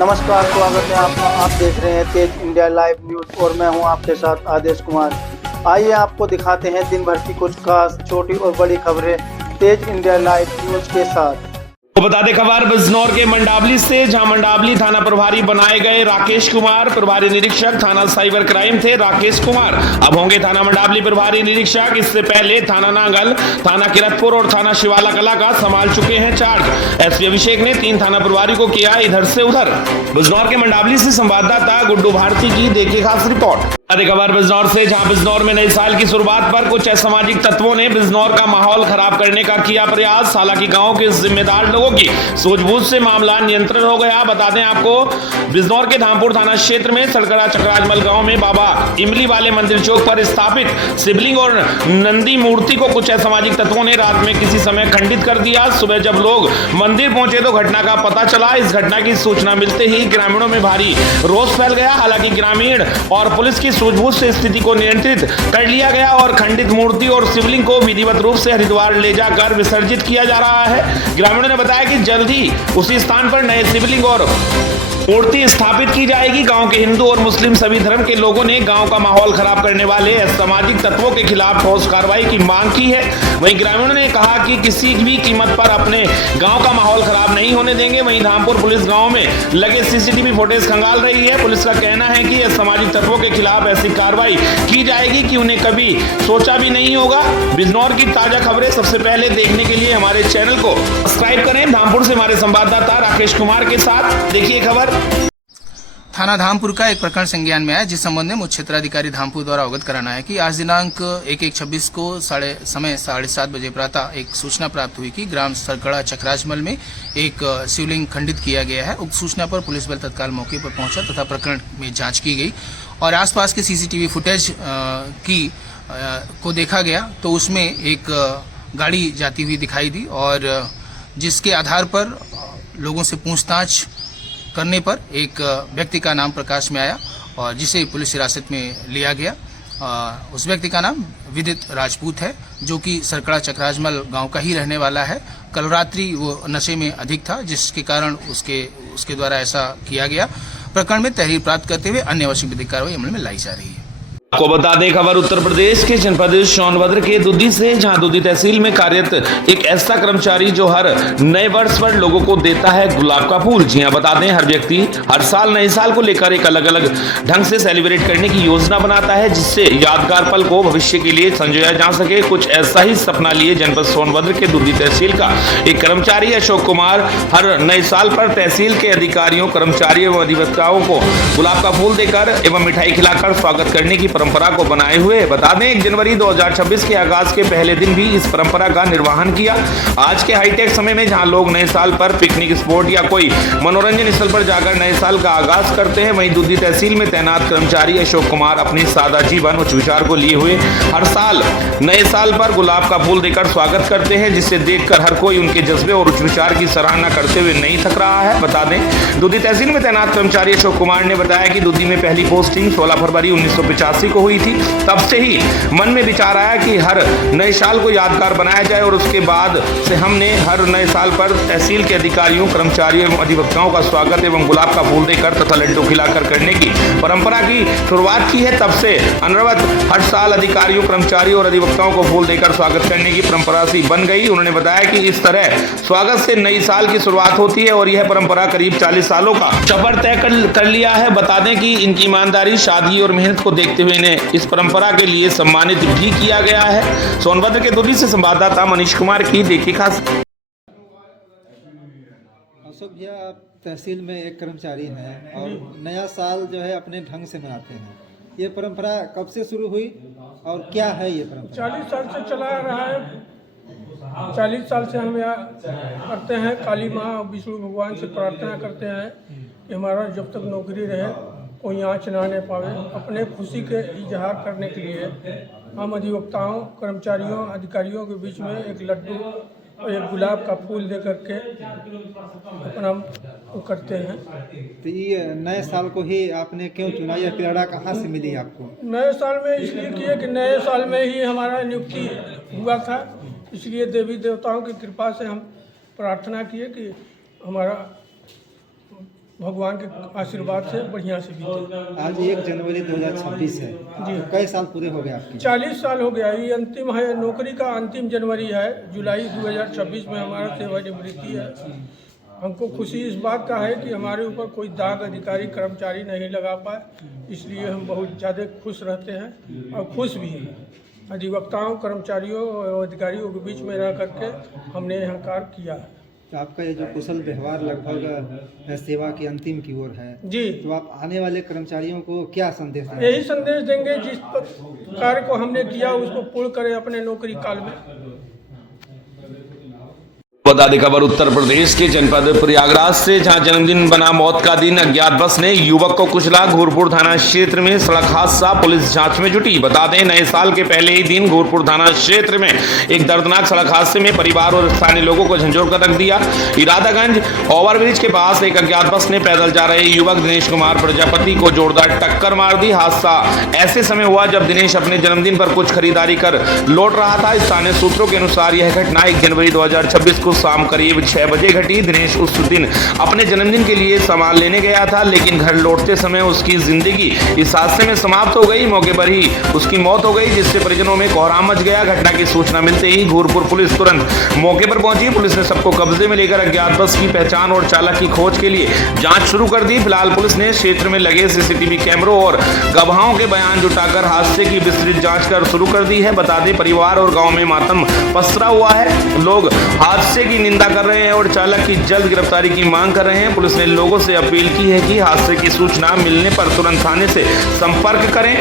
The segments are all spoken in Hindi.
नमस्कार, स्वागत है आपका। आप देख रहे हैं तेज इंडिया लाइव न्यूज और मैं हूं आपके साथ आदेश कुमार। आइए आपको दिखाते हैं दिन भर की कुछ खास छोटी और बड़ी खबरें तेज इंडिया लाइव न्यूज के साथ। तो बता दें खबर बिजनौर के मंडावली से, जहां मंडावली थाना प्रभारी बनाए गए राकेश कुमार, प्रभारी निरीक्षक थाना साइबर क्राइम थे राकेश कुमार, अब होंगे थाना मंडावली प्रभारी निरीक्षक। इससे पहले थाना नांगल, थाना किरतपुर और थाना शिवाला कला का संभाल चुके हैं चार्ज। एसपी अभिषेक ने 3 थाना प्रभारी को किया इधर से उधर। बिजनौर के मंडावली से संवाददाता गुड्डू भारती की देखिए खास रिपोर्ट। खबर बिजनौर से, जहां बिजनौर में नए साल की शुरुआत पर कुछ असामाजिक तत्वों ने बिजनौर का माहौल खराब करने का किया प्रयास। हालांकि गांव के जिम्मेदार लोगों की सूझबूझ से मामला नियंत्रण हो गया। बता दें आपको, बिजनौर के धामपुर थाना क्षेत्र में सड़कड़ा चक्राजमल गांव में बाबा इमली वाले मंदिर चौक पर स्थापित शिवलिंग और नंदी मूर्ति को कुछ असामाजिक तत्वों ने रात में किसी समय खंडित कर दिया। सुबह जब लोग मंदिर पहुंचे तो घटना का पता चला। इस घटना की सूचना मिलते ही ग्रामीणों में भारी रोष फैल गया। हालांकि ग्रामीण और पुलिस की सूझबूझ से स्थिति को नियंत्रित कर लिया गया और खंडित मूर्ति और शिवलिंग को विधिवत रूप से हरिद्वार ले जाकर विसर्जित किया जा रहा है। ग्रामीणों ने बताया कि जल्द ही उसी स्थान पर नए शिवलिंग और मूर्ति स्थापित की जाएगी। गांव के हिंदू और मुस्लिम सभी धर्म के लोगों ने गांव का माहौल खराब करने वाले असामाजिक तत्वों के खिलाफ ठोस कार्रवाई की मांग की है। वहीं ग्रामीणों ने कहा कि किसी भी कीमत पर अपने गांव का माहौल खराब नहीं होने देंगे। वहीं धामपुर पुलिस गांव में लगे सीसीटीवी फुटेज खंगाल रही है। पुलिस का कहना है कि असामाजिक तत्वों के खिलाफ ऐसी कार्रवाई की जाएगी कि उन्हें कभी सोचा भी नहीं होगा। बिजनौर की ताजा खबरें सबसे पहले देखने के लिए हमारे चैनल को सब्सक्राइब करें। धामपुर से हमारे संवाददाता राकेश कुमार के साथ देखिए खबर। थाना धामपुर का एक प्रकरण संज्ञान में आया, जिस संबंध में मुख्य क्षेत्राधिकारी धामपुर द्वारा अवगत कराना है कि आज दिनांक 1/1/26 को समय 7:30 बजे प्रातः एक सूचना प्राप्त हुई कि ग्राम सरकड़ा चक्राजमल में एक शिवलिंग खंडित किया गया है। उक्त सूचना पर पुलिस बल तत्काल मौके पर पहुंचा तथा प्रकरण में जांच की गई और आसपास के सीसीटीवी फुटेज को देखा गया तो उसमें एक गाड़ी जाती हुई दिखाई दी और जिसके आधार पर लोगों से पूछताछ करने पर एक व्यक्ति का नाम प्रकाश में आया और जिसे पुलिस हिरासत में लिया गया। उस व्यक्ति का नाम विदित राजपूत है, जो कि सरकड़ा चक्राजमल गांव का ही रहने वाला है। कल रात्रि वो नशे में अधिक था, जिसके कारण उसके द्वारा ऐसा किया गया। प्रकरण में तहरीर प्राप्त करते हुए अन्य आवश्यक विधिक कार्रवाई अमल में लाई जा रही है। आपको बता दें खबर उत्तर प्रदेश के जनपद सोनभद्र के दुद्दी से, जहां दुद्दी तहसील में कार्यरत एक ऐसा कर्मचारी जो हर नए वर्ष पर लोगों को देता है गुलाब का फूल। जी हां, बता दें हर व्यक्ति हर साल नए साल को लेकर एक अलग अलग ढंग से सेलिब्रेट करने की योजना बनाता है, जिससे यादगार पल को भविष्य के लिए संजोया जा सके। कुछ ऐसा ही सपना लिए जनपद सोनभद्र के दुद्दी तहसील का एक कर्मचारी अशोक कुमार हर नए साल पर तहसील के अधिकारियों, कर्मचारियों एवं अधिवक्ताओं को गुलाब का फूल देकर एवं मिठाई खिलाकर स्वागत करने की परंपरा को बनाए हुए। बता दें 1 जनवरी 2026 के आगाज के पहले दिन भी इस परंपरा का निर्वहन किया। आज के हाईटेक समय में जहां लोग नए साल पर पिकनिक स्पॉट या कोई मनोरंजन स्थल पर जाकर नए साल का आगाज करते हैं, वहीं दुद्दी तहसील में तैनात कर्मचारी अशोक कुमार अपनी सादा जीवन उच्च विचार को लिए हुए हर साल नए साल पर गुलाब का फूल देकर स्वागत करते हैं, जिससे देखकर हर कोई उनके जज्बे और उच्च विचार की सराहना करते हुए नहीं थक रहा है। बता दें दुद्दी तहसील में तैनात कर्मचारी अशोक कुमार ने बताया कि दुद्दी में पहली पोस्टिंग 16 फरवरी 1985 को हुई थी। तब से ही मन में विचार आया कि हर नए साल को यादगार बनाया जाए और उसके बाद से हमने हर नए साल पर तहसील के अधिकारियों, कर्मचारियों एवं अधिवक्ताओं का स्वागत एवं गुलाब का फूल देकर तथा लड्डू खिलाकर करने की परंपरा की शुरुआत की है। तब से अनवरत हर साल अधिकारियों, कर्मचारियों और अधिवक्ताओं को फूल देकर स्वागत करने की परंपरा सी बन गई। उन्होंने बताया कि इस तरह स्वागत से नई साल की शुरुआत होती है और यह परंपरा करीब 40 सालों का सफर तय कर लिया है। बता दें कि इनकी ईमानदारी, सादगी और मेहनत को देखते हुए इन्हें इस परंपरा के लिए सम्मानित भी किया गया है। सोनभद्र के दुद्दी से संवाददाता मनीष कुमार की देखी खास। अशोक भैया, आप तहसील में एक कर्मचारी हैं और नया साल जो है अपने ढंग से मनाते हैं। ये परंपरा कब से शुरू हुई और क्या है ये परंपरा? 40 साल से चला आ रहा है। 40 साल से हम यहाँ करते हैं। काली माँ विष्णु भगवान से प्रार्थना करते हैं कि हमारा जब तक नौकरी रहे कोई आँच ना आने पावे। अपने खुशी के इजहार करने के लिए हम अधिवक्ताओं, कर्मचारियों, अधिकारियों के बीच में एक लड्डू और एक गुलाब का फूल दे करके अपना वो करते हैं। तो ये नए साल को ही आपने क्यों चुना? यह प्रेरणा कहाँ से मिली आपको? नए साल में इसलिए किए कि नए साल में ही हमारा नियुक्ति हुआ था, इसलिए देवी देवताओं की कृपा से हम प्रार्थना किए कि हमारा भगवान के आशीर्वाद से बढ़िया से बीते। आज 1 जनवरी 2026 है जी। तो कई साल पूरे हो गए आपके? 40 साल हो गया। ये अंतिम है, नौकरी का अंतिम जनवरी है। जुलाई 2026 में हमारा सेवानिवृत्ति है। हमको खुशी इस बात का है कि हमारे ऊपर कोई दाग अधिकारी कर्मचारी नहीं लगा पाए, इसलिए हम बहुत ज़्यादा खुश रहते हैं और खुश भी हैं। अधिवक्ताओं, कर्मचारियों और अधिकारियों के बीच में रह करके हमने यहाँ कार्य किया है। तो आपका ये जो कुशल व्यवहार लगभग सेवा की अंतिम की ओर है जी। तो आप आने वाले कर्मचारियों को क्या संदेश देंगे? यही संदेश देंगे, जिस कार्य को हमने किया उसको पूर्ण करें अपने नौकरी काल में। बता दें खबर उत्तर प्रदेश के जनपद प्रयागराज से, जहां जन्मदिन बना मौत का दिन। अज्ञात बस ने युवक को कुचला। घोरपुर थाना क्षेत्र में सड़क हादसा, पुलिस जांच में जुटी। बता दें नए साल के पहले ही दिन घोरपुर थाना क्षेत्र में एक दर्दनाक सड़क हादसे में परिवार और स्थानीय लोगों को झंझोर कर रख दिया। इरादागंज ओवरब्रिज के पास एक अज्ञात बस ने पैदल जा रहे युवक दिनेश कुमार प्रजापति को जोरदार टक्कर मार दी। हादसा ऐसे समय हुआ जब दिनेश अपने जन्मदिन पर कुछ खरीदारी कर लौट रहा था। स्थानीय सूत्रों के अनुसार यह घटना 1 जनवरी 2026 को शाम करीब 6 बजे घटी। दिनेश उस दिन अपने जन्मदिन के लिए सामान लेने गया था, लेकिन घर लौटते समय उसकी जिंदगी इस हादसे में समाप्त हो गई। मौके पर ही उसकी मौत हो गई, जिससे परिजनों में कोहराम मच गया। घटना की सूचना मिलते ही घोरपुर पुलिस तुरंत मौके पर पहुंची। पुलिस ने सबको कब्जे में लेकर अज्ञात बस की पहचान और चालक की खोज के लिए जांच शुरू कर दी। फिलहाल पुलिस ने क्षेत्र में लगे सीसीटीवी कैमरों और गवाहों के बयान जुटाकर हादसे की विस्तृत जांच कर शुरू कर दी है। बता दें परिवार और गाँव में मातम पसरा हुआ है। लोग हादसे की निंदा कर रहे हैं और चालक की जल्द गिरफ्तारी की मांग कर रहे हैं। पुलिस ने लोगों से अपील की है कि हादसे की सूचना मिलने पर तुरंत थाने से संपर्क करें।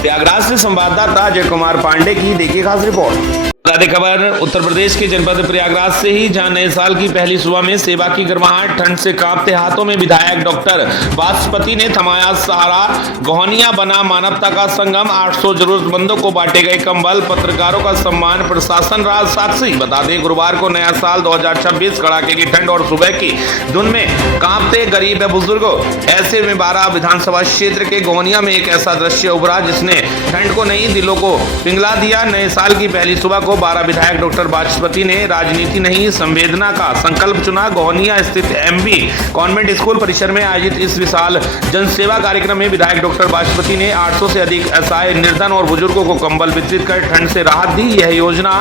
प्रयागराज से संवाददाता अजय कुमार पांडे की देखिए खास रिपोर्ट। खबर उत्तर प्रदेश के जनपद प्रयागराज से ही, जहां नए साल की पहली सुबह में सेवा की गर्माहट। ठंड से कांपते हाथों में विधायक डॉक्टर वाचस्पति ने थमाया सहारा। गोहनिया बना मानवता का संगम। 800 जरूरतमंदों को बांटे गए कंबल। पत्रकारों का सम्मान, प्रशासन राज साक्षी। बता दें गुरुवार को नया साल 2026, कड़ाके की ठंड और सुबह की धुंध में कांपते गरीब बुजुर्गों। ऐसे में 12 विधानसभा क्षेत्र के गोहनिया में एक ऐसा दृश्य उभरा जिसने ठंड को नहीं दिलों को पिघला दिया। नए साल की पहली सुबह को 12 विधायक डॉक्टर वाचस्पति ने राजनीति नहीं संवेदना का संकल्प चुना। गोहनिया स्थित एमबी कॉन्वेंट स्कूल परिसर में आयोजित इस विशाल जनसेवा कार्यक्रम में विधायक डॉक्टर वाचस्पति ने 800 से अधिक असहाय, निर्धन और बुजुर्गों को कंबल वितरित कर ठंड से राहत दी। यह योजना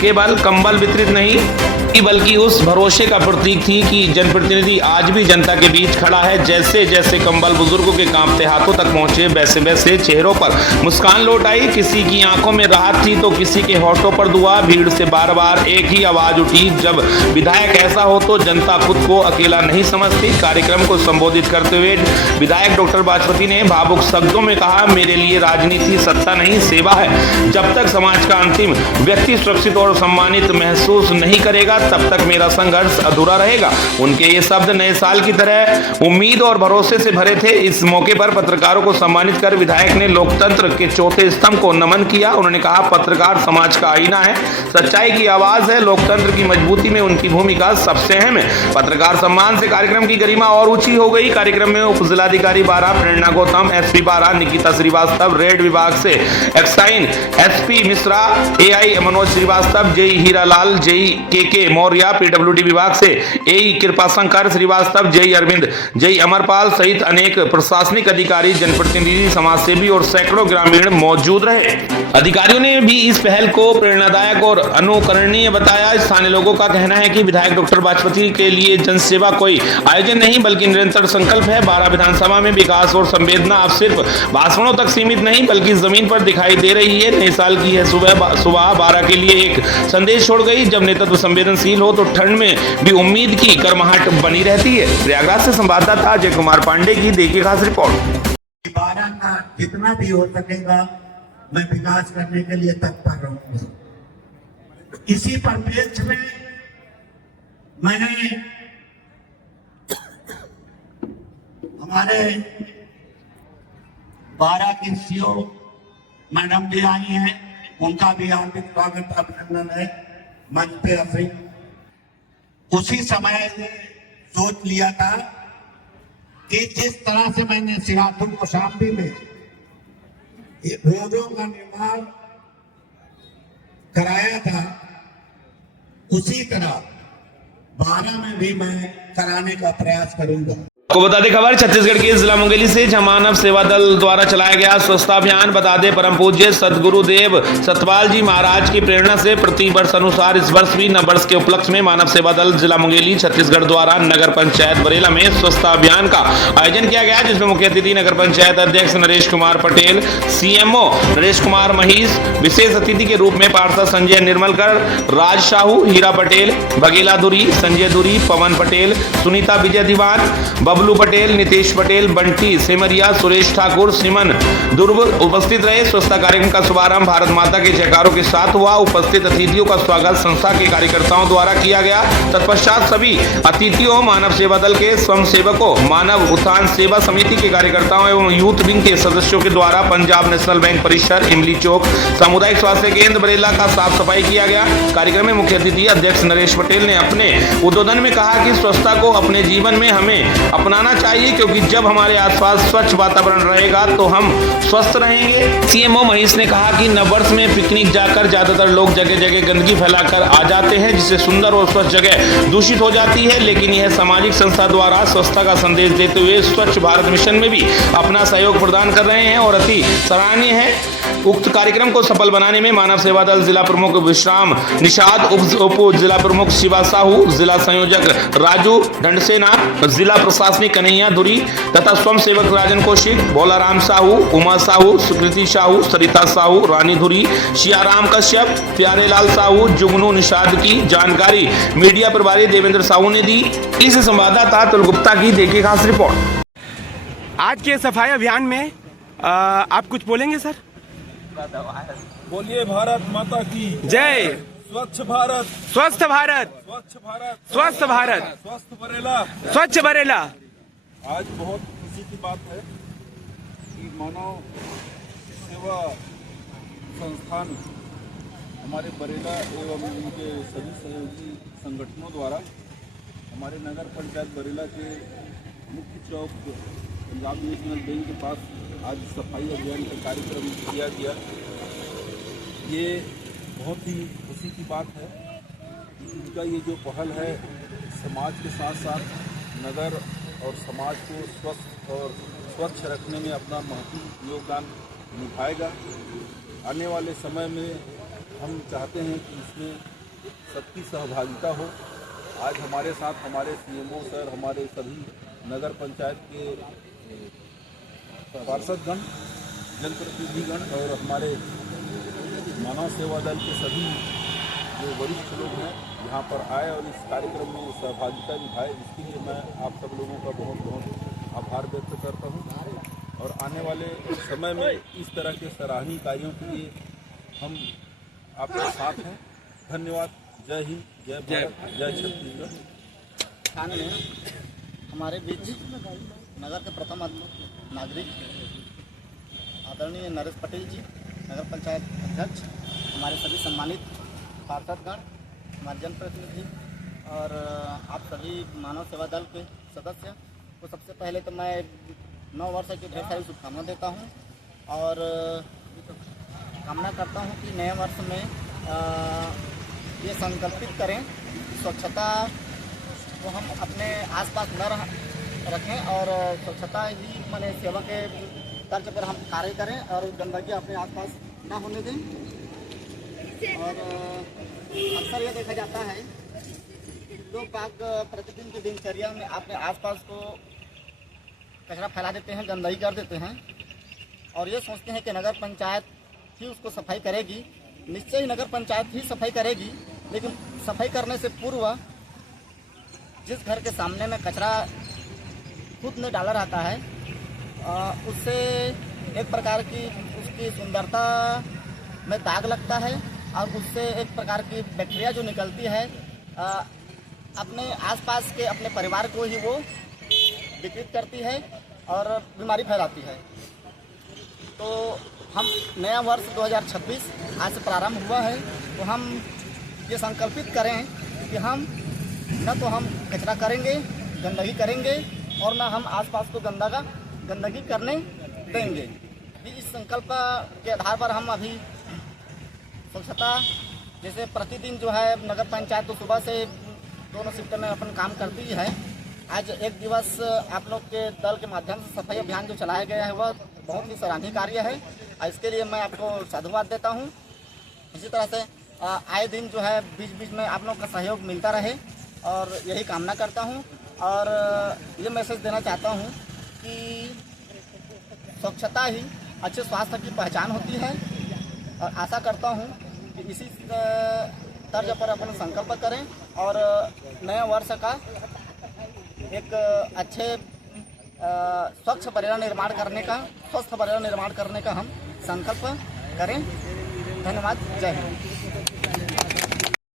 केवल कंबल वितरित नहीं बल्कि उस भरोसे का प्रतीक थी कि जनप्रतिनिधि आज भी जनता के बीच खड़ा है। जैसे जैसे कंबल बुजुर्गों के कांपते हाथों तक पहुंचे, वैसे वैसे चेहरों पर मुस्कान लौट आई। किसी की आंखों में राहत थी तो किसी के होठों पर दुआ। भीड़ से बार बार एक ही आवाज उठी, जब विधायक ऐसा हो तो जनता खुद को अकेला नहीं समझती। कार्यक्रम को संबोधित करते हुए विधायक डॉक्टर वाचस्पति ने भावुक शब्दों में कहा, मेरे लिए राजनीति सत्ता नहीं सेवा है। जब तक समाज का अंतिम व्यक्ति सुरक्षित और सम्मानित महसूस नहीं करेगा तब तक मेरा संघर्ष अधूरा रहेगा। उनके ये शब्द नए साल की तरह उम्मीद और भरोसे से भरे थे। इस मौके पर पत्रकारों को सम्मानित कर विधायक ने लोकतंत्र के चौथे स्तंभ को नमन किया। उन्होंने कहा, पत्रकार समाज का आईना है, सच्चाई की आवाज है। लोकतंत्र की मजबूती में उनकी भूमिका सबसे अहम है। पत्रकार सम्मान से कार्यक्रम की गरिमा और ऊंची हो गई। कार्यक्रम में उप जिलाधिकारी 12 प्रेरणा गौतम, एसपी 12 निकिता श्रीवास्तव, रेड विभाग से एक्साइन SP Mishra, AI Manoj Srivastava, JE Hiralal, JE K Maurya, PWD विभाग से AE Kripashankar Srivastava, JE Arvind, JE Amarpal सहित अनेक प्रशासनिक अधिकारी, जनप्रतिनिधि, समाजसेवी और सैकड़ों ग्रामीण मौजूद रहे। अधिकारियों ने भी इस पहल को प्रेरणादायक और अनुकरणीय बताया। स्थानीय लोगों का कहना है कि विधायक डॉक्टर वाचस्पति के लिए जनसेवा कोई आयोजन नहीं बल्कि निरंतर संकल्प है। 12 विधानसभा में विकास और संवेदना अब सिर्फ भाषणों तक सीमित नहीं बल्कि जमीन पर दिखाई दे रही है। नए साल की यह सुबह 12 के लिए एक संदेश छोड़ गई। जब नेतृत्व संवेदनशील हो तो ठंड में भी उम्मीद की गर्माहट बनी रहती है। प्रयागराज से संवाददाता अजय कुमार पांडे की देखिए खास रिपोर्ट। 12 का जितना भी हो सकेगा मैं विकास करने के लिए तत्पर रहूंगा। इसी परिप्रेक्ष्य में मैंने हमारे 12 की सीओ मैडम भी आई हैं, उनका भी हार्दिक स्वागत अभिनंदन है मंच पे अपनी। उसी समय सोच लिया था कि जिस तरह से मैंने सिराथुल कौशाम्बी में रोडों का निर्माण कराया था उसी तरह 12 में भी मैं कराने का प्रयास करूंगा। को बता दें खबर छत्तीसगढ़ के जिला मुंगेली से जहां मानव सेवा दल द्वारा चलाया गया स्वच्छता अभियान। बता दें परम पूज्य सतगुरुदेव सतपाल जी महाराज की प्रेरणा से प्रति वर्ष अनुसार इस वर्ष भी नववर्ष के उपलक्ष्य में मानव सेवा दल जिला मुंगेली छत्तीसगढ़ द्वारा नगर पंचायत बरेला में स्वच्छता अभियान का आयोजन किया गया, जिसमें मुख्य अतिथि नगर पंचायत अध्यक्ष नरेश कुमार पटेल, सीएमओ नरेश कुमार महिष, विशेष अतिथि के रूप में पार्षद संजय निर्मलकर, राज साहू, हीरा पटेल, बघेला दुरी, संजय दुरी, पवन पटेल, सुनीता विजय दीवान, बबलू पटेल, नितेश पटेल, बंटी सेमरिया, सुरेश ठाकुर, सिमन दुर्ग उपस्थित रहे। स्वच्छता कार्यक्रम का शुभारंभ भारत माता के जयकारों के साथ हुआ। उपस्थित अतिथियों का स्वागत संस्था के कार्यकर्ताओं द्वारा किया गया। तत्पश्चात सभी अतिथियों, मानव सेवा दल के स्वयंसेवकों, मानव उत्थान सेवा समिति के कार्यकर्ताओं एवं यूथ विंग के सदस्यों के द्वारा पंजाब नेशनल बैंक परिसर, इमली चौक, सामुदायिक स्वास्थ्य केंद्र बरेला का साफ सफाई किया गया। कार्यक्रम में मुख्य अतिथि अध्यक्ष नरेश पटेल ने अपने उद्बोधन में कहा कि स्वच्छता को अपने जीवन में हमें अपनाना चाहिए, क्योंकि जब हमारे आसपास स्वच्छ वातावरण रहेगा तो हम स्वस्थ रहेंगे। सीएमओ महेश ने कहा कि नववर्ष में पिकनिक जाकर ज्यादातर लोग जगह जगह गंदगी फैलाकर आ जाते हैं, जिससे सुंदर और स्वच्छ जगह दूषित हो जाती है, लेकिन यह सामाजिक संस्था द्वारा स्वच्छता का संदेश देते हुए स्वच्छ भारत मिशन में भी अपना सहयोग प्रदान कर रहे हैं और अति सराहनीय है। उक्त कार्यक्रम को सफल बनाने में मानव सेवा दल जिला प्रमुख विश्राम निषाद, उप जिला प्रमुख शिवा साहू, जिला संयोजक राजू ढंडसेना, जिला प्रशासनिक कन्हैया धुरी तथा स्वयं सेवक राजन कौशिक, बोलाराम साहू, उमा साहू, सुकृति साहू, सरिता साहू, रानी धुरी, शियाराम कश्यप, प्यारेलाल साहू, जुगनू निषाद की जानकारी मीडिया प्रभारी देवेंद्र साहू ने दी। इस संवाददाता अतुल गुप्ता की देखिए खास रिपोर्ट। आज के सफाई अभियान में आप कुछ बोलेंगे सर? बोलिए भारत माता की जय। स्वच्छ भारत, स्वस्थ भारत, स्वच्छ भारत, स्वस्थ भारत, स्वस्थ बरेला। स्वच्छ बरेला। आज बहुत खुशी की बात है कि मानव सेवा संस्थान हमारे बरेला एवं उनके सभी सहयोगी संगठनों द्वारा हमारे नगर पंचायत बरेला के मुख्य चौक पंजाब नेशनल बैंक के पास आज सफाई अभियान का कार्यक्रम किया गया। ये बहुत ही खुशी की बात है कि उनका ये जो पहल है समाज के साथ साथ नगर और समाज को स्वस्थ और स्वच्छ रखने में अपना महत्वपूर्ण योगदान निभाएगा। आने वाले समय में हम चाहते हैं कि इसमें सबकी सहभागिता हो। आज हमारे साथ हमारे सीएमओ सर, हमारे सभी नगर पंचायत के पार्षदगण, जनप्रतिनिधिगण और हमारे मानव सेवा दल के सभी जो वरिष्ठ लोग हैं यहाँ पर आए और इस कार्यक्रम में सहभागिता निभाए, इसके लिए मैं आप सब लोगों का बहुत बहुत आभार व्यक्त करता हूँ। और आने वाले समय में इस तरह के सराहनीय कार्यों के लिए हम आपके साथ हैं। धन्यवाद। जय हिंद, जय भारत, जय छत्तीसगढ़। स्थान में हमारे बीच नगर के प्रथम नागरिक आदरणीय नरेश पटेल जी, नगर पंचायत अध्यक्ष, हमारे सभी सम्मानित पार्षदगण, हमारे जनप्रतिनिधि और आप सभी मानव सेवा दल के सदस्य को सबसे पहले तो मैं नव वर्ष की ढेर सारी शुभकामना देता हूँ और कामना करता हूँ कि नए वर्ष में ये संकल्पित करें स्वच्छता को हम अपने आसपास न रखें और स्वच्छता ही माने सेवा के तर्ज पर हम कार्य करें और गंदगी अपने आसपास ना होने दें। और अक्सर ये देखा जाता है लोग बाग प्रतिदिन की दिनचर्या में अपने आसपास को कचरा फैला देते हैं, गंदगी कर देते हैं और ये सोचते हैं कि नगर पंचायत ही उसको सफाई करेगी। निश्चय ही नगर पंचायत ही सफाई करेगी, लेकिन सफाई करने से पूर्व जिस घर के सामने में कचरा खुद ने डाला रहता है उससे एक प्रकार की उसकी सुंदरता में दाग लगता है और उससे एक प्रकार की बैक्टीरिया जो निकलती है अपने आसपास के अपने परिवार को ही वो विकृत करती है और बीमारी फैलाती है। तो हम नया वर्ष 2026 आज से प्रारंभ हुआ है, तो हम ये संकल्पित करें कि हम न तो हम कचरा करेंगे, गंदगी करेंगे और न हम आसपास को गंदगी करने देंगे। इस संकल्प के आधार पर हम अभी स्वच्छता जैसे प्रतिदिन जो है नगर पंचायत तो सुबह से दोनों शिफ्ट में अपन काम करती है आज एक दिवस आप लोग के दल के माध्यम से सफाई अभियान जो चलाया गया है वह बहुत ही सराहनीय कार्य है और इसके लिए मैं आपको साधुवाद देता हूँ। इसी तरह से आए दिन जो है बीच बीच में आप लोग का सहयोग मिलता रहे और यही कामना करता हूँ। और ये मैसेज देना चाहता हूँ कि स्वच्छता ही अच्छे स्वास्थ्य की पहचान होती है और आशा करता हूँ कि इसी तर्ज पर अपन संकल्प करें और नए वर्ष का एक अच्छे स्वच्छ पर्यावरण निर्माण करने का, स्वस्थ पर्यावरण निर्माण करने का हम संकल्प करें। धन्यवाद। जय हिंद।